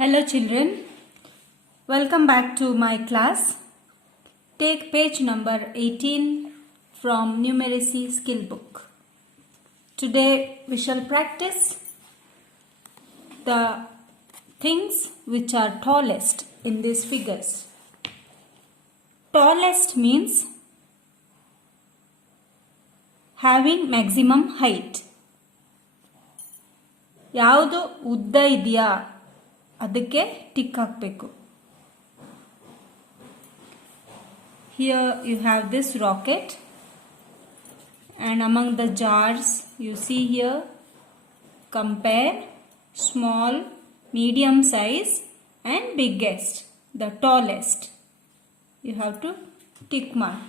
Hello children, welcome back to my class. Take page number 18 from Numeracy Skill Book. Today we shall practice the things which are tallest in these figures. Tallest means having maximum height. ಯಾವುದು ಉದ್ದ ಇದೆಯಾ ಅದಕ್ಕೆ tick ಹಾಕಬೇಕು. Here you have this rocket and among the jars you see here compare small, medium size and biggest, the tallest. You have to tick mark.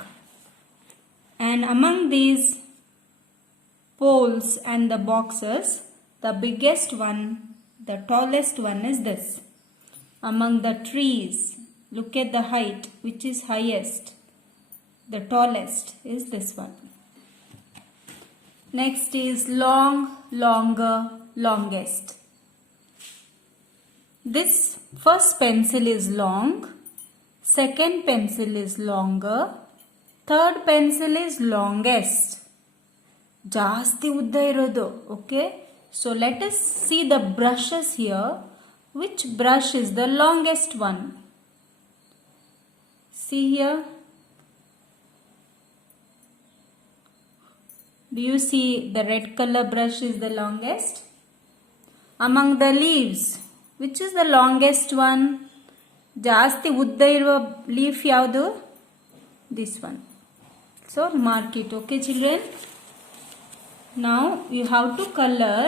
And among these poles and the boxes, the biggest one, the tallest one is this. Among the trees, look at the height, which is highest. The tallest is this one. Next is long, longer, longest. This first pencil is long, second pencil is longer, third pencil is longest. ಜಾಸ್ತಿ ಉದ್ದ ಇರೋದು, okay? So let us see the brushes here. Which brush is the longest one? See here. Do you see the red color brush is the longest? Among the leaves, which is the longest one? ಜಾಸ್ತಿ ಉದ್ದ ಇರುವ leaf ಯಾವುದು? This one. So mark it, okay children? Now you have to color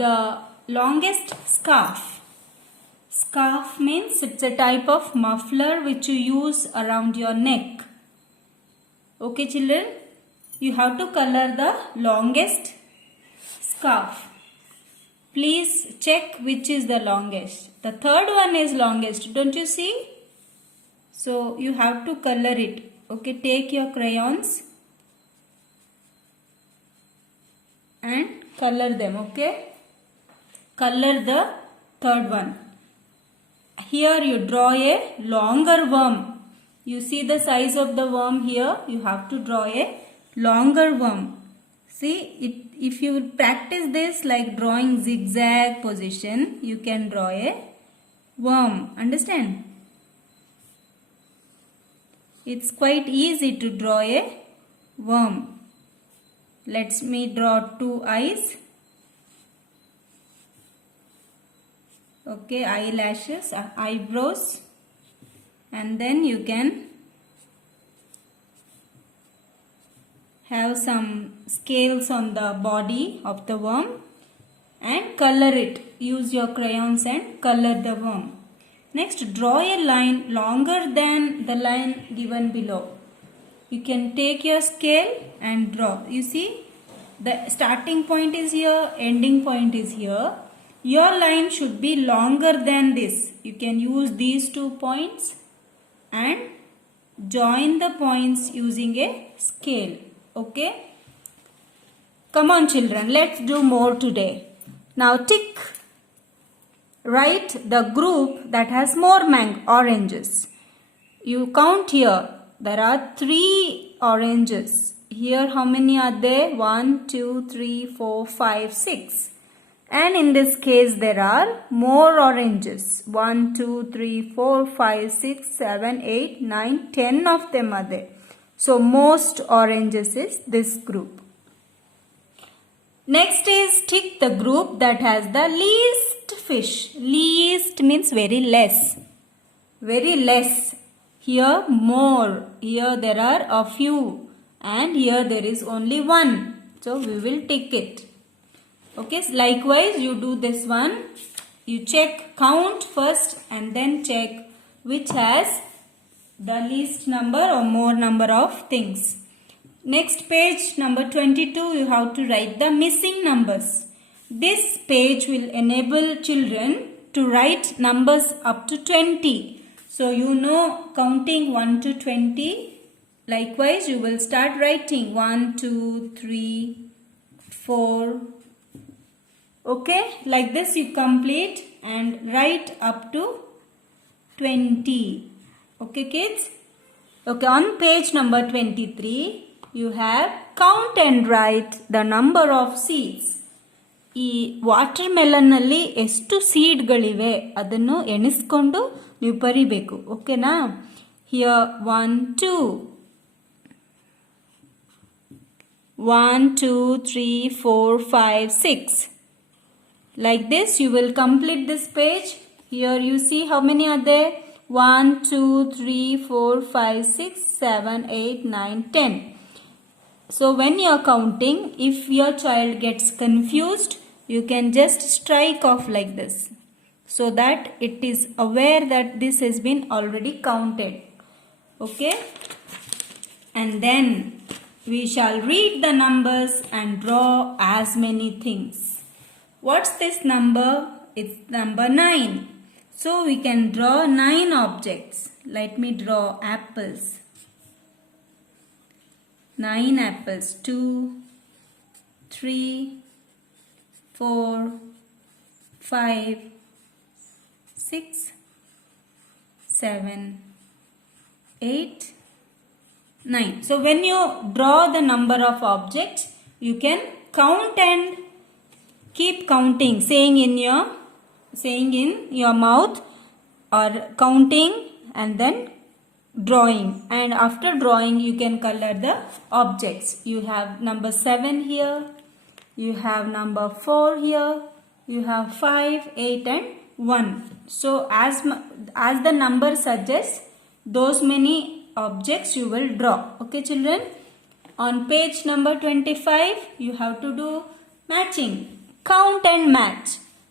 the longest scarf. Scarf means it's a type of muffler which you use around your neck. Okay children, you have to color the longest scarf. Please check which is the longest. The third one is longest, don't you see? So you have to color it. Okay, take your crayons and color them, okay? Color the third one. Here you draw a longer worm. You see the size of the worm here. You have to draw a longer worm. See, if you practice this like drawing zigzag position, you can draw a worm. Understand? It's quite easy to draw a worm. Let me draw two eyes. Okay, eyelashes, eyebrows, and then you can have some scales on the body of the worm and color it. Use your crayons and color the worm. Next, draw a line longer than the line given below. You can take your scale and draw. You see, the starting point is here, ending point is here. Your line should be longer than this. You can use these 2 points and join the points using a scale. Okay? Come on children, let's do more today. Now tick. Write the group that has more oranges. You count here. There are 3 oranges. Here how many are there? 1, 2, 3, 4, 5, 6. And in this case there are more oranges. 1, 2, 3, 4, 5, 6, 7, 8, 9, 10 of them are there. So most oranges is this group. Next is tick the group that has the least fish. Least means very less. Very less. Here more. Here there are a few. And here there is only one. So we will tick it. Okay, so likewise you do this one. You check, count first and then check which has the least number or more number of things. Next page number 22, you have to write the missing numbers. This page will enable children to write numbers up to 20. So you know counting 1 to 20. Likewise you will start writing 1, 2, 3, 4. Okay, like this you complete and write up to 20. Okay kids? Okay, on page number 23 you have count and write the number of seeds. ಈ water ಮೆಲನ್ನಲ್ಲಿ ಎಷ್ಟು ಸೀಡ್ಗಳಿವೆ ಅದನ್ನು ಎಣಿಸ್ಕೊಂಡು ನೀವು ಬರಿಬೇಕು. ಓಕೆನಾ? Here 1 2 1 2 3 4 5 6. Like this you will complete this page. Here you see how many are there? 1 2 3 4 5 6 7 8 9 10. So when you are counting, if your child gets confused, you can just strike off like this, so that it is aware that this has been already counted. Okay? And then we shall read the numbers and draw as many things. What's this number? It's number 9. So we can draw 9 objects. Let me draw apples. 9 apples. 2, 3, 4, 5, 6, 7, 8, 9. So when you draw the number of objects, you can count and keep counting, saying in your mouth, or counting and then drawing. And after drawing you can color the objects. You have number 7 here. You have number 4 here. You have 5, 8 and 1. So as the number suggests, those many objects you will draw. Okay children? On page number 25, you have to do matching. Count and match.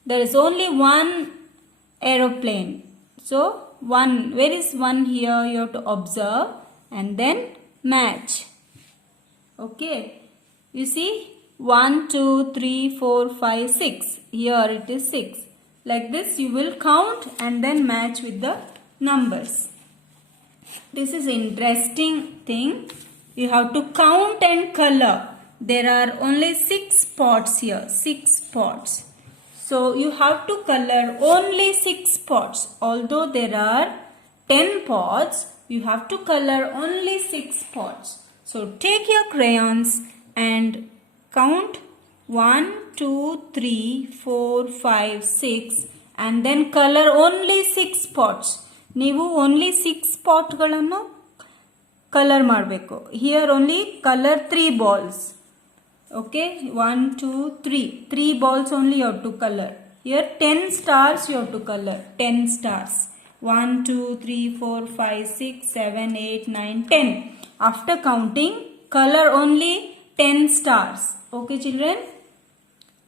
There is only one aeroplane. So where is 1 here? You have to observe and then match. Okay? You see? 1, 2, 3, 4, 5, 6. Here it is 6. Like this you will count and then match with the numbers. This is interesting thing. You have to count and color. There are only 6 spots here. 6 spots. So you have to color only 6 spots. Although there are 10 pots, you have to color only 6 spots. So take your crayons and count 1, 2, 3, 4, 5, 6 and then color only 6 spots. ನೀವು only 6 spotಗಳನ್ನು colour ಮಾಡಬೇಕು. Here only color 3 balls. Okay, 1, 2, 3. 3 balls only you have to color. Here 10 stars you have to color. 10 stars. 1, 2, 3, 4, 5, 6, 7, 8, 9, 10. After counting, color only 10 stars. Okay children?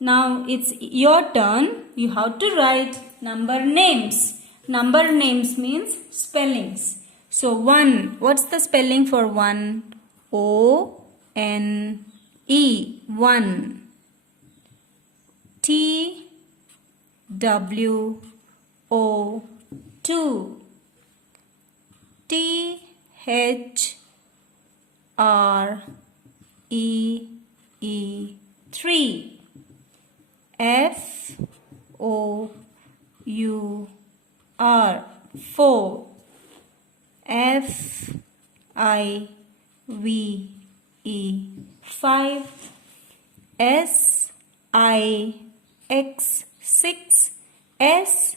Now it's your turn. You have to write number names. Number names means spellings. So 1. What's the spelling for 1? O-N-E. 1. T-W-O. 2. T-H-R-E-E. 3. F-O-U-R. 4. F-I-V-E. 5. S-I-X. 6. S-E-V-E-N.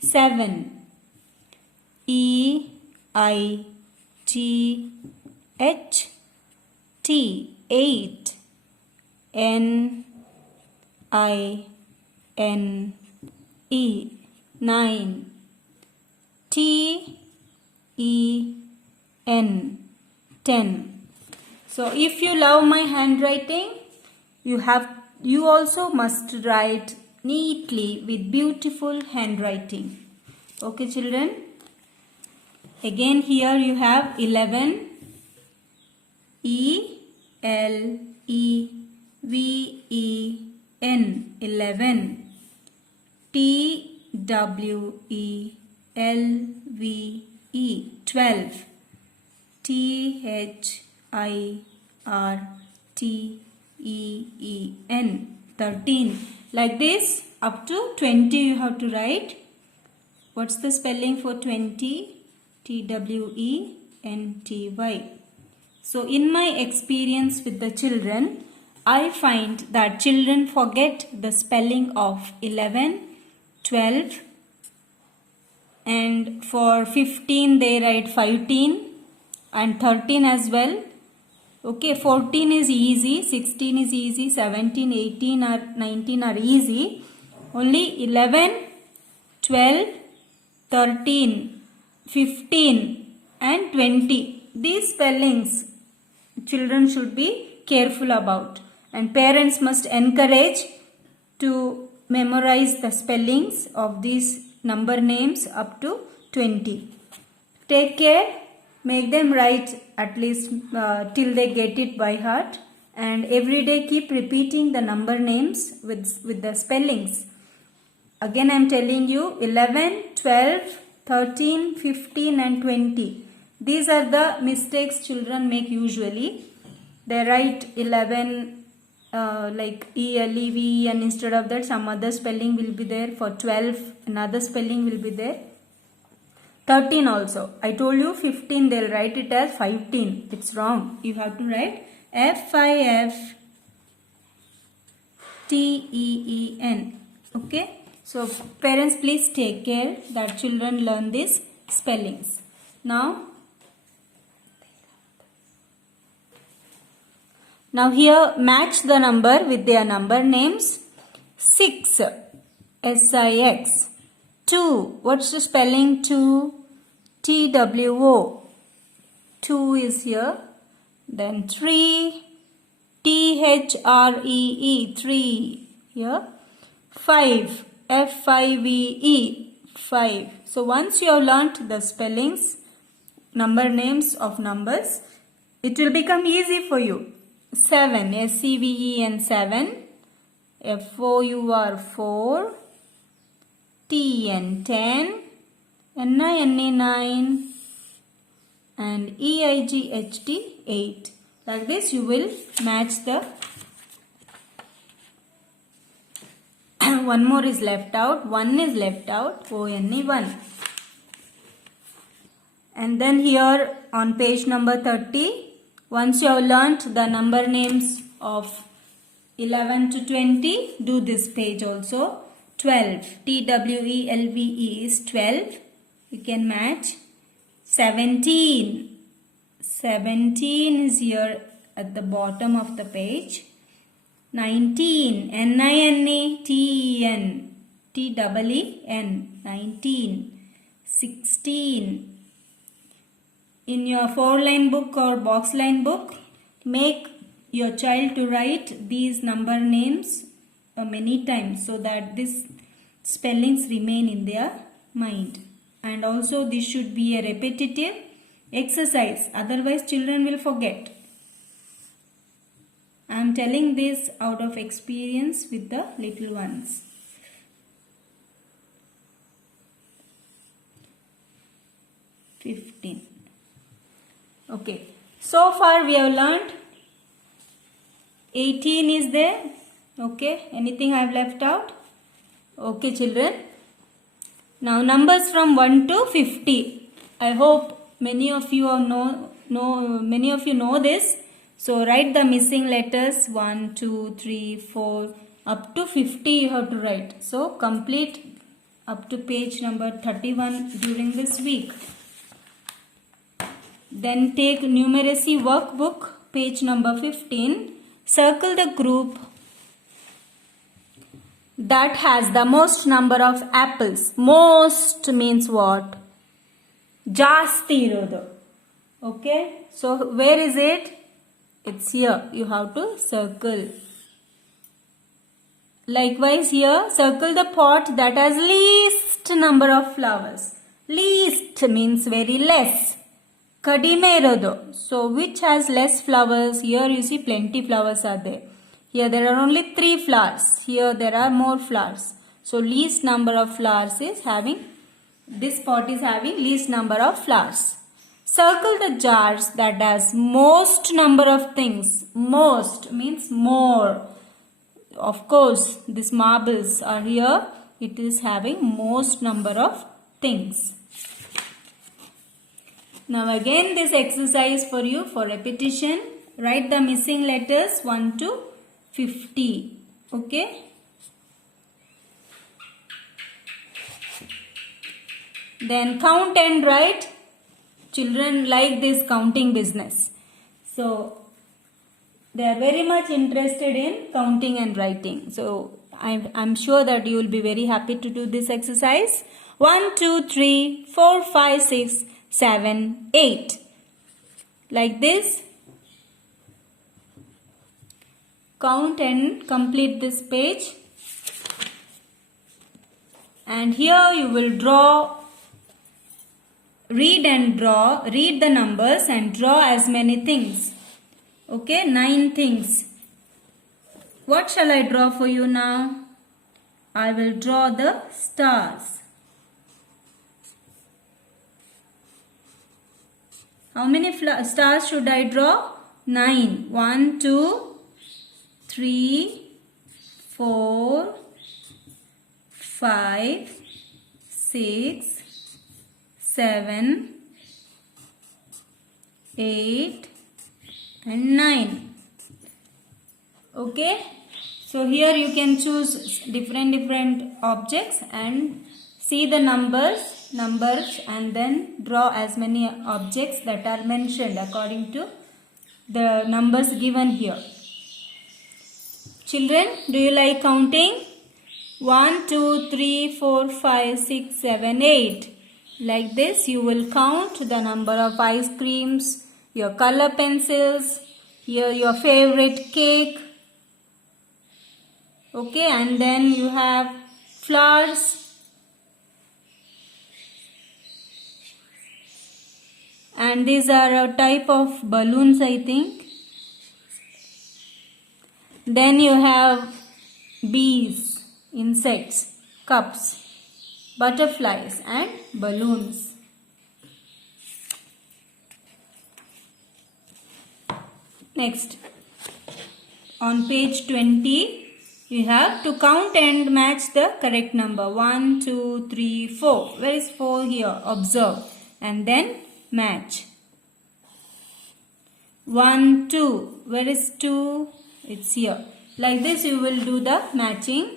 7. E-I-G-H-T. 8. N-I-N-E. 9. T-E-N. 10. So if you love my handwriting, you also must write neatly with beautiful handwriting. Okay children? Again here you have 11. E-L-E-V-E-N. 11. T-W-E-L-V-E. 12. T-H-I-R-T-E-E-N. 13. Like this, up to 20 you have to write. What's the spelling for 20? T-W-E-N-T-Y. So in my experience with the children, I find that children forget the spelling of 11, 12, and for 15 they write 15 and 13 as well. Okay, 14 is easy, 16 is easy, 17, 18 or 19 are easy. Only 11, 12, 13, 15 and 20. These spellings children should be careful about, and parents must encourage to memorize the spellings of these number names up to 20. Take care. Make them write at least till they get it by heart, and every day keep repeating the number names with the spellings. Again I am telling you, 11, 12, 13, 15 and 20. These are the mistakes children make usually. They write 11 like E-L-E-V, and instead of that some other spelling will be there. For 12 another spelling will be there. 13 also. I told you 15 they'll write it as 15. It's wrong. You have to write F-I-F-T-E-E-N. Okay. So parents, please take care that children learn these spellings. Now here match the number with their number names. 6, S-I-X. 2, what's the spelling 2? T-W-O. 2 is here. Then 3, T-H-R-E-E, 3 here. 5, F-I-V-E, 5. So once you have learnt the spellings, number names of numbers, it will become easy for you. 7, S-E-V-E-N, 7. F-O-U-R, 4. T-N, 10. N-I-N-A, 9. And E-I-G-H-T, 8. Like this you will match the one more is left out. 1 is left out. O-N-E, 1. And then here on page number 30, once you have learnt the number names of 11 to 20, do this page also. 12, T-W-E-L-V-E is 12. You can match. 17. 17 is here at the bottom of the page. 19, N-I-N-E-T-E-N, T-E-E-N, 19. 16. In your 4-line book or box line book, make your child to write these number names many times so that these spellings remain in their mind. And also this should be a repetitive exercise, otherwise children will forget. I am telling this out of experience with the little ones. $15. Okay. So far we have learned 18 is there. Okay. Anything I have left out? Okay, children. Now numbers from 1 to 50. I hope many of you know this. So write the missing letters 1, 2, 3, 4 up to 50 you have to write. So complete up to page number 31 during this week. Then take numeracy workbook, page number 15. Circle the group that has the most number of apples. Most means what? Jasti irodu. Okay. So where is it? It's here. You have to circle. Likewise here, circle the pot that has least number of flowers. Least means very less. Kadime irodu. So which has less flowers? Here you see plenty flowers are there. Here there are only 3 flowers. Here there are more flowers. So least number of flowers is having, this pot is having least number of flowers. Circle the jars that has most number of things. Most means more. of course, these marbles are here. It is having most number of things. Now again this exercise for you for repetition. Write the missing letters 1 to 50. Okay. Then count and write. Children like this counting business. So they are very much interested in counting and writing. So I'm sure that you will be very happy to do this exercise. 1, 2, 3, 4, 5, 6, 7, 8. Like this. Count and complete this page. And here you will draw, read the numbers and draw as many things. Okay, 9 things. What shall I draw for you now? I will draw the stars. How many stars should I draw? 9. 1, 2, 3, 4, 5, 6, 7, 8 and 9. Okay. So here you can choose different objects and see the numbers and then draw as many objects that are mentioned according to the numbers given here. Children, do you like counting? 1, 2, 3, 4, 5, 6, 7, 8. Like this you will count the number of ice creams, your color pencils, here your favorite cake. Okay, and then you have flowers. And these are a type of balloons, I think. Then you have bees, insects, cups, butterflies and balloons. Next, on page 20, you have to count and match the correct number. 1, 2, 3, 4. Where is 4 here? Observe. And then match. 1, 2. Where is 2? It's here. Like this you will do the matching.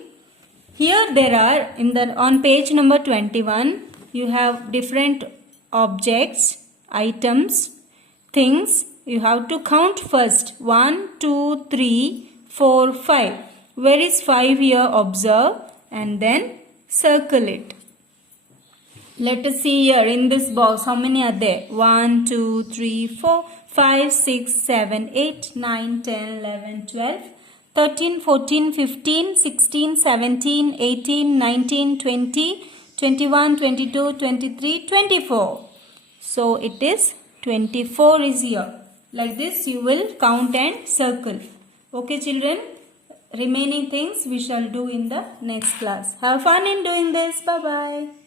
Here there are, on page number 21, you have different objects, items, things. You have to count first. 1, 2, 3, 4, 5. Where is 5 here? Observe and then circle it. Let us see here in this box how many are there. 1, 2, 3, 4, 5, 6, 7, 8, 9, 10, 11, 12, 13, 14, 15, 16, 17, 18, 19, 20, 21, 22, 23, 24. So it is 24 is here. Like this you will count and circle. Okay children, remaining things we shall do in the next class. Have fun in doing this. Bye bye.